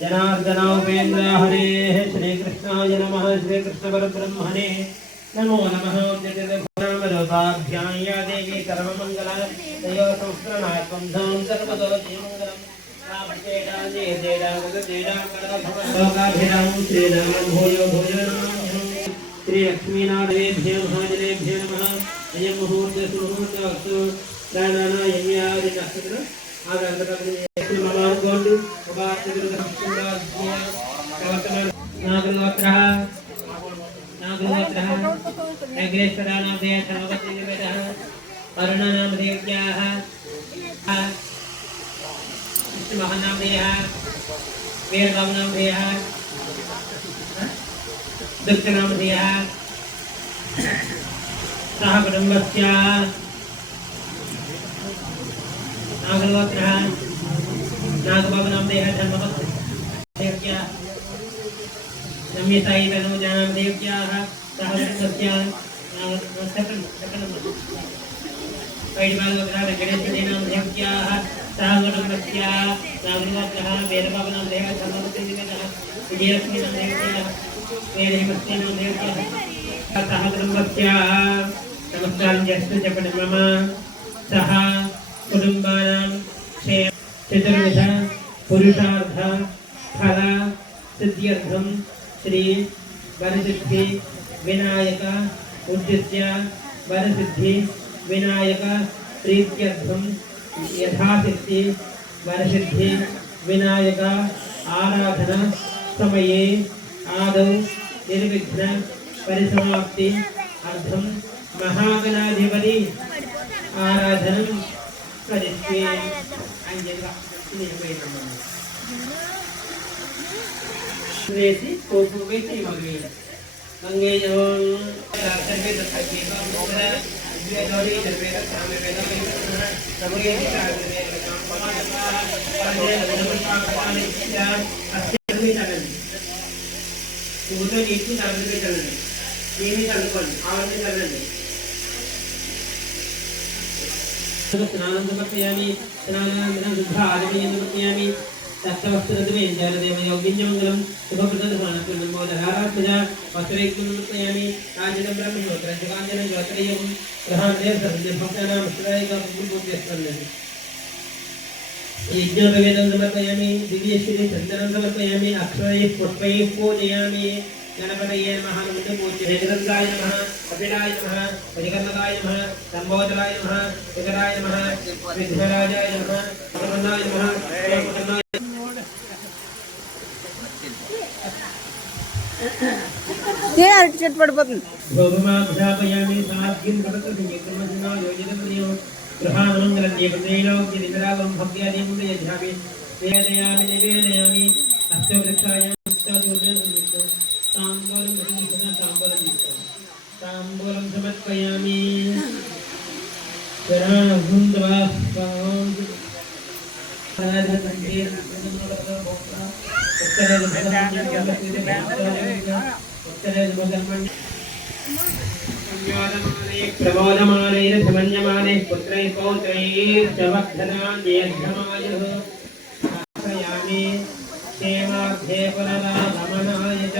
जनार्दन उपेन्द्र हरे श्रीकृष्णाय नमः श्रीकृष्ण परब्रह्मणे नमो नमः नामरूपाभ्यां या देवी सर्वमङ्गला तयो संस्मरणात्मं धं सर्वतो जयमङ्गलम् लोकाभिरामं श्रीरामं भूयो भूयो नमामि श्रीलक्ष्मीनारायणेभ्यो महाजनेभ्यो नमः जयं मुहूर्तसुमुहूर्तवस्तु प्राणानायम्यादिनक्षत्र आगन्तव्यममानुगोण्डु नागलोत्रः अग्रेश्वरानामधेयः सर्वपत्निवेदः अरुणानामधेयज्ञाः विष्णुमहानामधेयः वीरबाबुनामधेयः दक्षिणामधेयः सह कुटुम्बस्य नागलोत्रः नागबाबुनामधेयः धर्मपत्निवेद्यः नम्यसाई तनूजानामधेयज्ञाः सह कुटुम्बस्य गणेशनामधेयज्ञाः सह कुटुम्बस्य नागलोत्रः वीरबाबुनामधेयः धर्मपत्निवेद्यः विजयलक्ष्मीनामधेयज्ञाः वीरहिमस्यानामधेयज्ञाः सह कुटुम्बस्य नमस्कारं जस्तु जपति मम सह कुटुम्बानां चतुर्विध पुरुषार्थ फल सिद्ध्यर्थं श्री वरसिद्धि विनायक उद्देश्य वरसिद्धि विनायक प्रीत्यर्थं यथाशक्ति वरसिद्धि विनायक आराधना समये आदौ निर्विघ्न परिसमाप्ति अर्थं महागणाधिपति आराधनं करिष्ये वेसी कोपु वेसी मगे गंगे जवं सर्वे तथापि मोगरा द्वेदोरी सर्वेद सामे वेदमे नमगे दिशाग्रे पमादपा परजे नमस्कार पानी क्या अस्ति चलन तो नीति सागरे चलन ये चलन आवने चलन स्नानं समर्पयामि स्नानानन्तरं शुद्धादिमयं समर्पयामि तत्तवस्त्रद्वयं जलदेवयोगिन्यमङ्गलं शुभप्रदधमानत्वं नमोदहारात्मजा वस्त्रैक्यं समर्पयामि काञ्चनं ब्रह्मणोत्तरं सुकाञ्चनं ज्योतिर्यं प्रहारदेवसर्वं भक्तानां श्रेयकापूर्वोद्यस्तं यज्ञोपवेदं समर्पयामि दिव्यश्री चन्दनं समर्पयामि अक्षरैः पुष्पैः पूजयामि गणपतये नमः नमोपूज्य निरन्ताय नमः कपिलाय नमः परिकर्मकाय नमः संबोधराय नमः विकराय नमः विघ्नराजाय नमः प्रसन्नाय नमः प्रसन्नाय ये अर्चट पडपत भोगमाभ्यापयामि साध्यं कटकर्मजना योजितप्रियो गृहानमङ्गलं देवतेनो गिरिधरागं भक्त्यादिं यज्ञामि वेदयामि निवेदयामि अष्टवृक्षाय ताम्बूलं समर्पयामि प्रमोदमानैरसमन्यमाने पुत्रैः पौत्रैश्च वक्षदान् दीर्घमायुः आश्रयामि क्षेमार्थे पुनरागमनाय च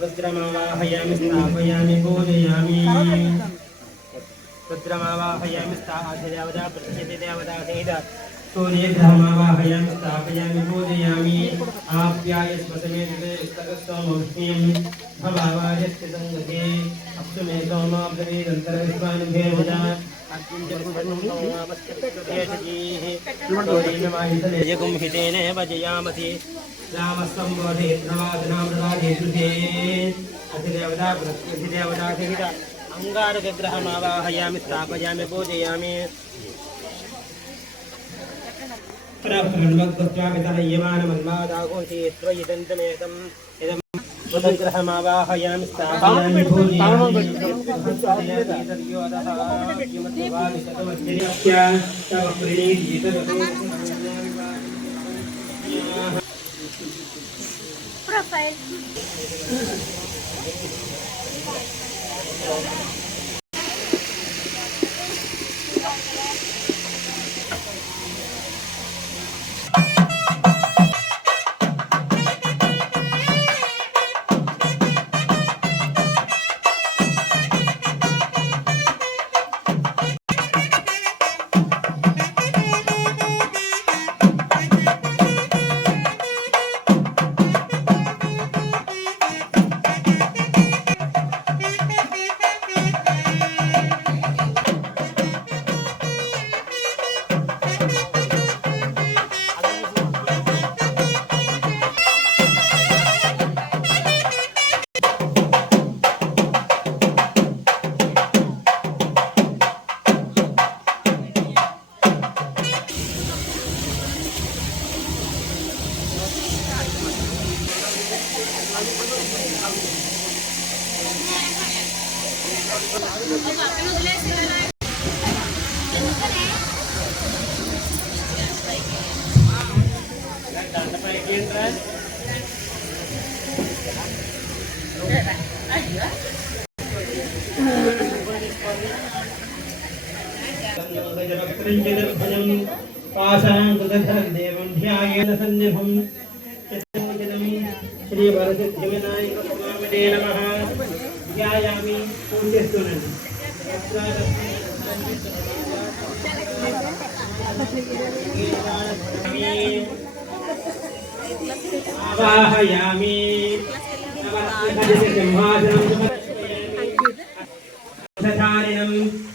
रुद्रमावाहयामि स्थापयामि पूजयामि रुद्रमावाहयामि स्थापयावदा प्रत्येते देवता सहित सूर्यग्रहमावाहयामि स्थापयामि पूजयामि आप्याय स्मृतमे दिवे उत्तरस्तोमोष्ण्यं भवावायस्य संगते अप्सुमे सोमाब्दवेदन्तरविश्वानुभे भजा अग्निं हितेनेव जयामसि रामस्तम्भोधे प्रवादनामृताधे सुधे अतिदेवता प्रतिदेवता सहित अंगारकग्रहमावाहयामि स्थापयामि पूजयामि प्रभृन्वक्त्वापितलयमानमन्वादाघोषयित्वयिदन्तमेतम् इदं स्वतग्रहमावाहयामि स्थापयामि पूजयामि Profile. देवं ध्यायेन सन्निभं श्री वरसिद्धिविनायक स्वामिने नमः ध्यायामि पूज्यस्तुनन् आवाहयामि सिंहासनं धारिणं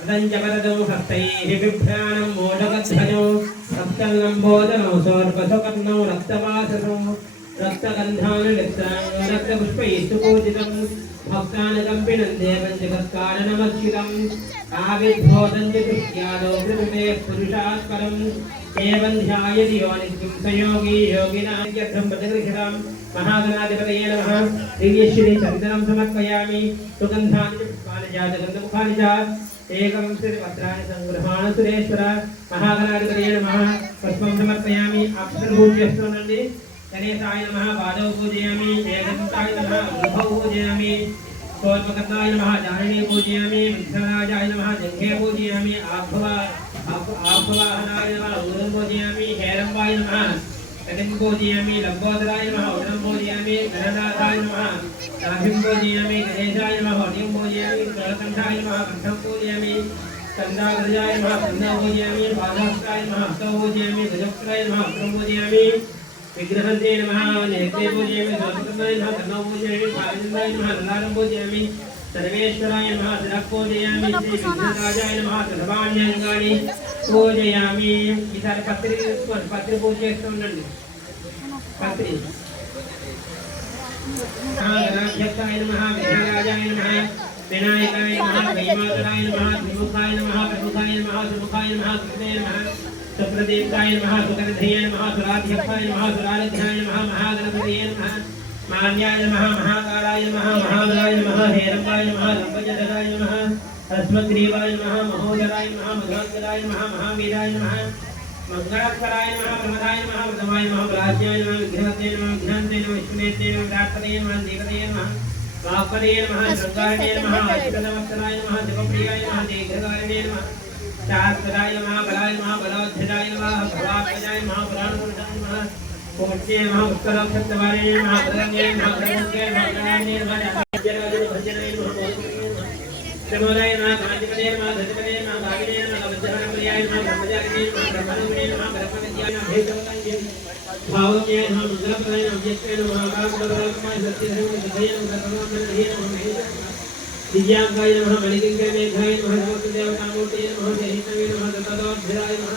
रदञ्जवरदं हस्तैः बिभ्राणं मोदकध्वजो रक्तलम्बोदरं सोर्पसुकर्णौ रक्तवाससो रक्तगन्धानुलिप्तां रक्तपुष्पैः सुपूजितं भक्तानुकम्पिनं देवं जगत्कारणमर्चितम् आविर्भूतं चतुष्यादो विदुते पुरुषात् परम् एवं ध्यायति यो नित्यं स योगी योगिनां यर्थं प्रतिगृह्यतां महागणाधिपतये नमः दिव्यश्री चन्दनं समर्पयामि सुगन्धानि च पुष्पाणि च गन्धमुखानि च एकविंशतिपत्राणि संगृहाण सुरेश्वर महागणाधिपतये नमः पुष्पं समर्पयामि अक्षरपूज्यस्तुनन्ति गणेशाय नमः पादौ पूजयामि एकदन्ताय नमः मुखौ पूजयामि सोत्पकर्णाय नमः जाहिने पूजयामि विघ्नराजाय नमः जङ्घे पूजयामि आभवाहनाय नमः उदरं पूजयामि हेरम्बाय नमः कटिं पूजयामि लम्बोदराय नमः उदरं पूजयामि गणनाथाय नमः राधिं पूजयामि गणेशाय नमः हरिं पूजयामि गणकण्ठाय नमः कण्ठं पूजयामि चन्द्राग्रजाय नमः चन्द्रं पूजयामि पादहस्ताय नमः हस्तौ पूजयामि गजपुत्राय नमः अग्रं पूजयामि विग्रहन्ते नमः नेत्रे पूजयामि सर्वकर्णाय नमः कर्णौ पूजयामि पादचन्द्राय नमः ललाटं पूजयामि सर्वेश्वराय नमः शिरः पूजयामि श्री विघ्नराजाय नमः सर्वाण्यङ्गानि पूजयामि ఈసారి పత్రి పూజ చేస్తుండండి పత్రి गणाध्यक्षाय नमः विघ्नराजाय नमः विनायकाय नमः वैमातराय नमः त्रिमुखाय नमः प्रमुखाय नमः सुमुखाय नमः कृष्णे नमः सुप्रदीप्ताय नमः सुकरधेय नमः सुराध्यक्षाय नमः सुरालध्याय नमः महागणपतये नमः मान्याय नमः महाकालाय नमः महाबलाय नमः हेरम्बाय नमः लम्बजधराय नमः अस्मद्ग्रीवाय नमः महोदराय नमः मधोदराय नमः महावीराय नमः मंगलाक्षराय नमः प्रमदाय नमः प्रथमाय नमः प्राज्ञाय नमः विघ्नहते नमः विघ्नान्ते नमः विष्णुनेत्रे नमः विराट्पतये नमः देवतये नमः वाक्पतये नमः शृङ्गारिणे नमः अच्युतनमस्तराय नमः शिवप्रियाय नमः दीर्घकारिणे नमः शास्त्रदाय नमः बलाय नमः बलोद्धताय नमः भवात्मजाय नमः पुराणपुरुषाय नमः ओमस्ये नमः उत्तरक्षत्रवारे नमः भद्रङ्गे नमः भद्रङ्गे नमः भद्राय नमः जनाय भजनाय नमः प्रमोदाय नमः कांतिपदे नमः धृतपदे नमः भागिने नमः वज्रप्रियाय नमः ब्रह्मचारिणे नमः ब्रह्मरूपिणे नमः ब्रह्मविद्याय नमः भेदवताय भावज्ञे नमः मंगलप्रदाय नमः अव्यक्ते नमः आकाशप्रदाय सत्यधर्म सदय नमः सर्वमंगलमये नमः दिव्यांगाय नमः मणिकंकणमेघाय नमः समस्तदेवतामूर्तये नमः जहितवे नमः दत्तदोद्भिराय नमः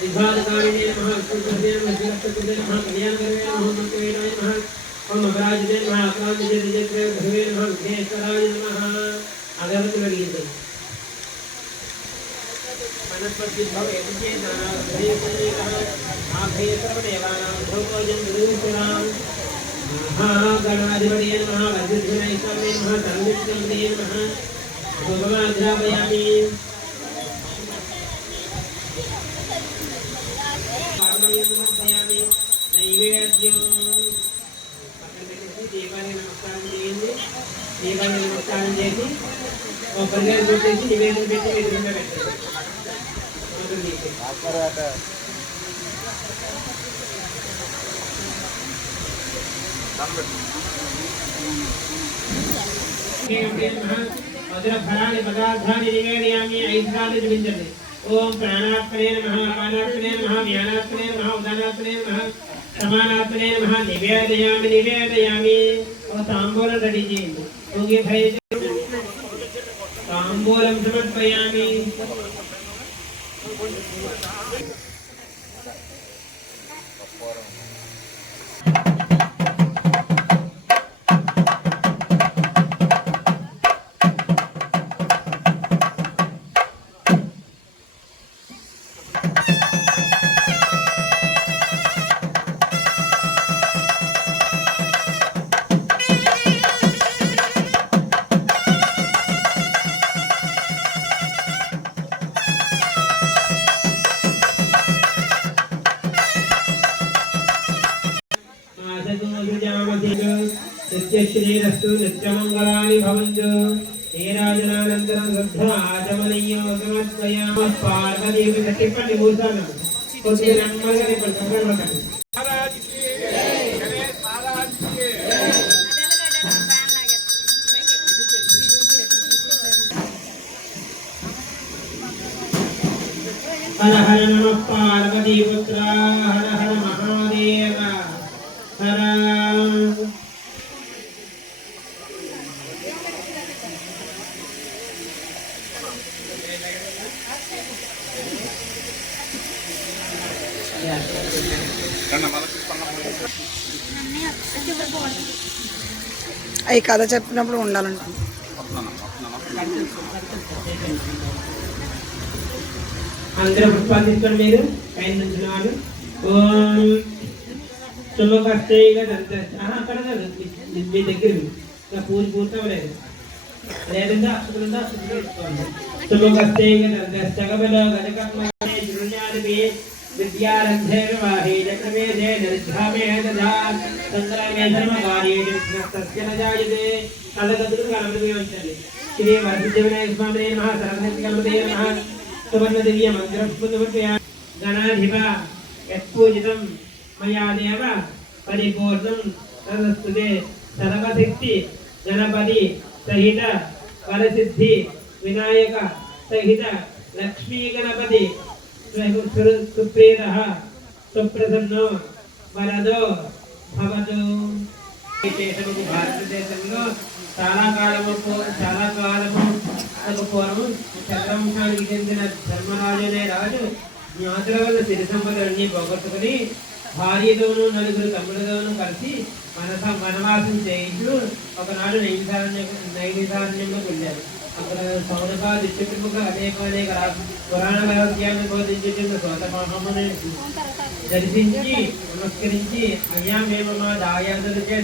विद्वादकारिणे नमः विष्णुपदे नमः श्रीलक्ष्मीपदे नमः कल्याणकरवे नमः मंगलवेदाय नमः ओम अपराजिते नमः अपराजिते दिजत्रे भवे नमः विघ्नेश्वराय नमः अगरबत्ती लगी वनस्पति भवे सर्वदेवानां भोजन गुरुपुराण महागणाधिपतये नमः वज्रध्वजये नमः सर्वविष्णुपदये नमः भगवाध्यापयामि पार्वतीसमर्पयामि नैवेद्यं देवालय नमस्कारं చేయండి देवालय नमस्कारं చేసి ఒక పరిగణ పెట్టేసి నివేదన పెట్టి ఎదురుగా పెట్టండి मधुरफलानि पदार्थानि निवेदयामि ऐश्वर्याणि विञ्जते ओम प्राणात्मने नमः अपानात्मने नमः व्यानात्मने नमः उदानात्मने नमः समानात्मने नमः निवेदयामि और तांबूलं रेडी చేయండి ओगे भय तांबूलं समर्पयामि नित्यश्रीरस्तु नित्यमङ्गलानि भवन्तु नीराजनानन्तरं श्रद्धा आचमनीयो समर्पयामः पार्वतीपति कट्टिपट्टि भूषणं कोटिः नम्मगनि पट्टगणपति महाराज की जय गणेश महाराज की हर हर नमः पार्वतीपुत्र हर हर महादेव हर అవి కథ చెప్పినప్పుడు ఉండాలంట అందరూ పుష్పాదిస్తారు మీరు పైన నుంచున్నారు ఓం చుమకస్తేగ దంత అక్కడ మీ దగ్గర ఇంకా పూజ పూర్తవలేదు లేదంటే అక్షులంతా తీసుకోండి చుమకస్తేగ దంత సగబల గజకర్మణే శృణ్యాదిపి विद्यारंधेर्वाहे चक्रमेधे निर्धामे तथा संग्रामे धर्मकार्ये तस्य न जायते कलकद्रुः कालमृगे वंशति श्री वरसिद्धविनायक स्वामिने नमः सरस्वतीकल्पते नमः सुवर्णदिव्यमन्त्रपुष्पमर्पयामि गणाधिपा यत्पूजितं मया देव परिपूर्णं तदस्तुते सर्वशक्ति गणपति सहित वरसिद्धि विनायक सहित लक्ष्मी गणपति सुप्रीतः सुप्रसन्नो वरदो भवतु దేశముకు భారతదేశంలో చాలా కాలము పూర్వం చంద్రవంశానికి చెందిన ధర్మరాజు అనే రాజు జ్ఞాతుల వల్ల సిరి సంపదలన్నీ పోగొట్టుకుని భార్యతోనూ నలుగురు తమ్ములతోనూ కలిసి వనవాసం చేయించు ఒకనాడు నైమిసారణ్యంలోకి వెళ్ళారు అక్కడ సౌనగా దిత్యముగా అనేక పురాణ రహస్యాన్ని బోధించుతున్న స్వత మహాముని దర్శించి నమస్కరించి అయ్యా మేము మా దాయాదులకే